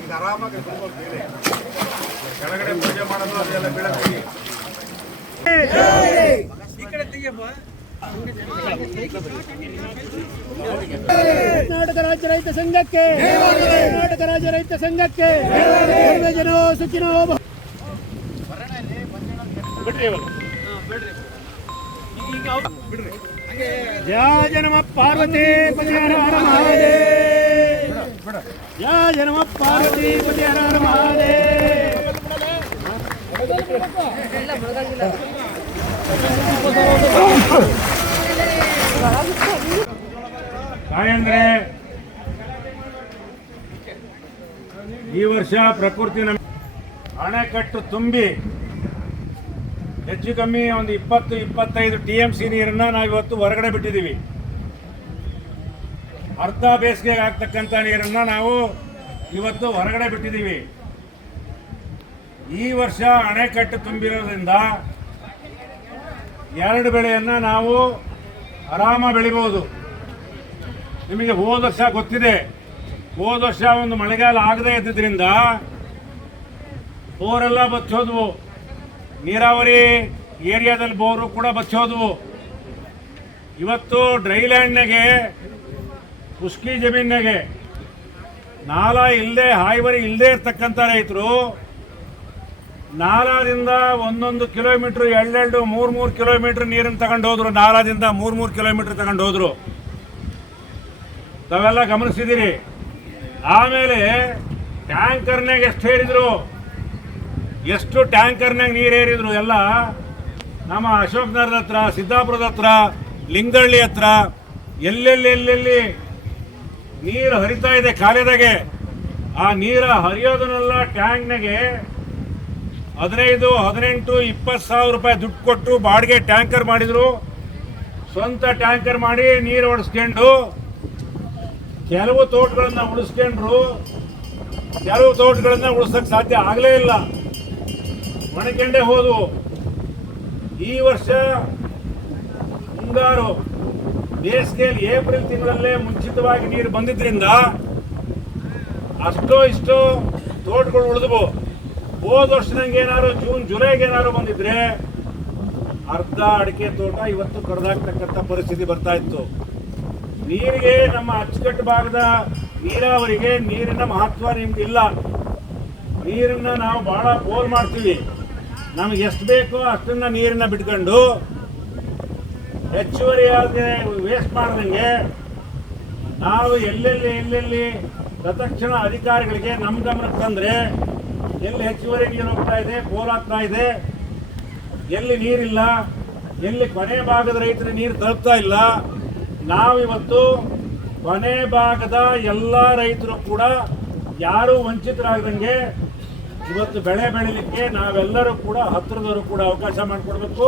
ಈಗ ಆರಾಮಾಗಿ. ಕೆಳಗಡೆ ಪೂಜೆ ಮಾಡೋದು ಅದೆಲ್ಲ ಬೀಳಕ್ಕೆ ಕರ್ನಾಟಕ ರಾಜ್ಯ ರೈತ ಸಂಘಕ್ಕೆ ಕರ್ನಾಟಕ ರಾಜ್ಯ ರೈತ ಸಂಘಕ್ಕೆ ಜನೋ ಸುಚಿನೋ ಬಿಡ್ರಿ ಬಿಡ್ರಿ. ಜಯ ಜನಮ ಪಾರ್ವತಿ ಹರ ಮಹಾದೇವ. ಜಯ ಜನಮ ಪಾರ್ವತಿ ಹರ ತಾಯಂದ್ರೆ ಈ ವರ್ಷ ಪ್ರಕೃತಿ ನಮ್ಮ ಅಣೆಕಟ್ಟು ತುಂಬಿ ಹೆಚ್ಚು ಕಮ್ಮಿ ಒಂದು ಇಪ್ಪತ್ತು, ಇಪ್ಪತ್ತೈದು ಟಿ ಎಂ ಸಿ ನೀರನ್ನ ನಾವಿವತ್ತು ಹೊರಗಡೆ ಬಿಟ್ಟಿದ್ದೀವಿ. ಅರ್ಧ ಬೇಸಿಗೆಗೆ ಆಗ್ತಕ್ಕಂಥ ನೀರನ್ನ ನಾವು ಇವತ್ತು ಹೊರಗಡೆ ಬಿಟ್ಟಿದ್ದೀವಿ. ಈ ವರ್ಷ ಅಣೆಕಟ್ಟು ತುಂಬಿರೋದ್ರಿಂದ ಎರಡು ಬೆಳೆಯನ್ನು ನಾವು ಆರಾಮ ಬೆಳಿಬೋದು. ನಿಮಗೆ ಹೋದ ವರ್ಷ ಗೊತ್ತಿದೆ. ಹೋದ ವರ್ಷ ಒಂದು ಮಳೆಗಾಲ ಆಗದೆ ಇದ್ದಿದ್ರಿಂದ ಬೋರೆಲ್ಲ ಬಚ್ಚೋದ್ವು ನೀರಾವರಿ ಏರಿಯಾದಲ್ಲಿ ಬೋರು ಕೂಡ ಬಚ್ಚೋದು ಇವತ್ತು ಡ್ರೈಲ್ಯಾಂಡ್ನಾಗೆ ಕುಸ್ಕಿ ಜಮೀನಾಗೆ ನಾಲ ಇಲ್ಲದೆ ಹಾಯ್ವರಿ ಇಲ್ಲದೆ ಇರ್ತಕ್ಕಂಥ ರೈತರು, ನಾಲಾದಿಂದ ಒಂದೊಂದು ಕಿಲೋಮೀಟ್ರ್ ಎರಡೆರಡು ಮೂರು ಮೂರು ಕಿಲೋಮೀಟ್ರ್ ನೀರನ್ನು ತಗೊಂಡು ಹೋದ್ರು. ನಾಲಾದಿಂದ ಮೂರು ಮೂರು ಕಿಲೋಮೀಟ್ರ್ ತಗೊಂಡು ಹೋದ್ರು. ತಾವೆಲ್ಲ ಗಮನಿಸಿದ್ದೀರಿ ಆಮೇಲೆ ಟ್ಯಾಂಕರ್ನಾಗ ಎಷ್ಟು ಹೇರಿದ್ರು ಎಷ್ಟು ಟ್ಯಾಂಕರ್ನಾಗ ನೀರು ಏರಿದ್ರು ಎಲ್ಲ ನಮ್ಮ ಅಶೋಕ್ ನಗರದ ಹತ್ರ, ಸಿದ್ದಾಪುರದ ಹತ್ರ, ಲಿಂಗಳ್ಳಿ ಹತ್ರ, ಎಲ್ಲೆಲ್ಲಿ ಎಲ್ಲೆಲ್ಲಿ ನೀರು ಹರಿತಾ ಇದೆ ಕಾಲೇದಾಗೆ ಆ ನೀರ ಹರಿಯೋದನ್ನೆಲ್ಲ ಟ್ಯಾಂಕ್ನಾಗೆ ಹದಿನೈದು, ಹದಿನೆಂಟು, ಇಪ್ಪತ್ತು ಸಾವಿರ ರೂಪಾಯಿ ದುಡ್ಡು ಕೊಟ್ಟು ಬಾಡಿಗೆ ಟ್ಯಾಂಕರ್ ಮಾಡಿದ್ರು. ಸ್ವಂತ ಟ್ಯಾಂಕರ್ ಮಾಡಿ ನೀರು ಓಡಿಸ್ಕೊಂಡು ಕೆಲವು ತೋಟಗಳನ್ನ ಉಳಿಸ್ಕೊಂಡ್ರು. ಕೆಲವು ತೋಟಗಳನ್ನ ಉಳಿಸಕ್ ಸಾಧ್ಯ ಆಗಲೇ ಇಲ್ಲ. ಒಣಕೊಂಡೇ ಹೋದವು ಈ ವರ್ಷ ಮುಂಗಾರು ಬೇಸಿಗೆಯಲ್ಲಿ ಏಪ್ರಿಲ್ ತಿಂಗಳಲ್ಲೇ ಮುಂಚಿತವಾಗಿ ನೀರು ಬಂದಿದ್ದರಿಂದ ಅಷ್ಟೋ ಇಷ್ಟೋ ತೋಟಗಳು ಉಳಿದವು. ಹೋದ ವರ್ಷದಂಗೆ ಏನಾದ್ರು ಜೂನ್, ಜುಲೈಗೆ ಏನಾದ್ರು ಬಂದಿದ್ರೆ ಅರ್ಧ ಅಡಿಕೆ ತೋಟ ಇವತ್ತು ಕಡ್ದಾಕ್ತಕ್ಕಂಥ ಪರಿಸ್ಥಿತಿ ಬರ್ತಾ ಇತ್ತು. ನೀರಿಗೆ ನಮ್ಮ ಅಚ್ಚುಕಟ್ಟು ಭಾಗದ ನೀರಾವರಿಗೆ ನೀರಿನ ಮಹತ್ವ ನಿಮ್ಗೆ ಇಲ್ಲ. ನೀರನ್ನ ನಾವು ಬಹಳ ಪೋಲ್ ಮಾಡ್ತೀವಿ. ನಮ್ಗೆ ಎಷ್ಟು ಬೇಕೋ ಅಷ್ಟನ್ನ ನೀರನ್ನ ಬಿಟ್ಕೊಂಡು ಹೆಚ್ಚುವರಿ ಯಾವುದೇ ವೇಸ್ಟ್ ಮಾಡ್ದಂಗೆ ನಾವು ಎಲ್ಲೆಲ್ಲಿ ಎಲ್ಲೆಲ್ಲಿ ತತ್ಕ್ಷಣ ಅಧಿಕಾರಿಗಳಿಗೆ ನಮ್ಮ ಗಮನಕ್ಕೆ ತಂದ್ರೆ ಎಲ್ಲಿ ಹೆಚ್ಚುವರಿ ನೀರು ಹೋಗ್ತಾ ಇದೆ ಪೋಲಾಗ್ತಾ ಇದೆ, ಎಲ್ಲಿ ನೀರಿಲ್ಲ, ಎಲ್ಲಿ ಕೊನೆ ಭಾಗದ ರೈತರಿಗೆ ನೀರು ತಲುಪ್ತಾ ಇಲ್ಲ ನಾವಿವತ್ತು ಕೊನೆ ಭಾಗದ ಎಲ್ಲ ರೈತರು ಕೂಡ ಯಾರೂ ವಂಚಿತರಾಗದಂಗೆ ಇವತ್ತು ಬೆಳೆ ಬೆಳಿಲಿಕ್ಕೆ ನಾವೆಲ್ಲರೂ ಕೂಡ ಹತ್ತಿರದವರು ಕೂಡ ಅವಕಾಶ ಮಾಡಿಕೊಡ್ಬೇಕು.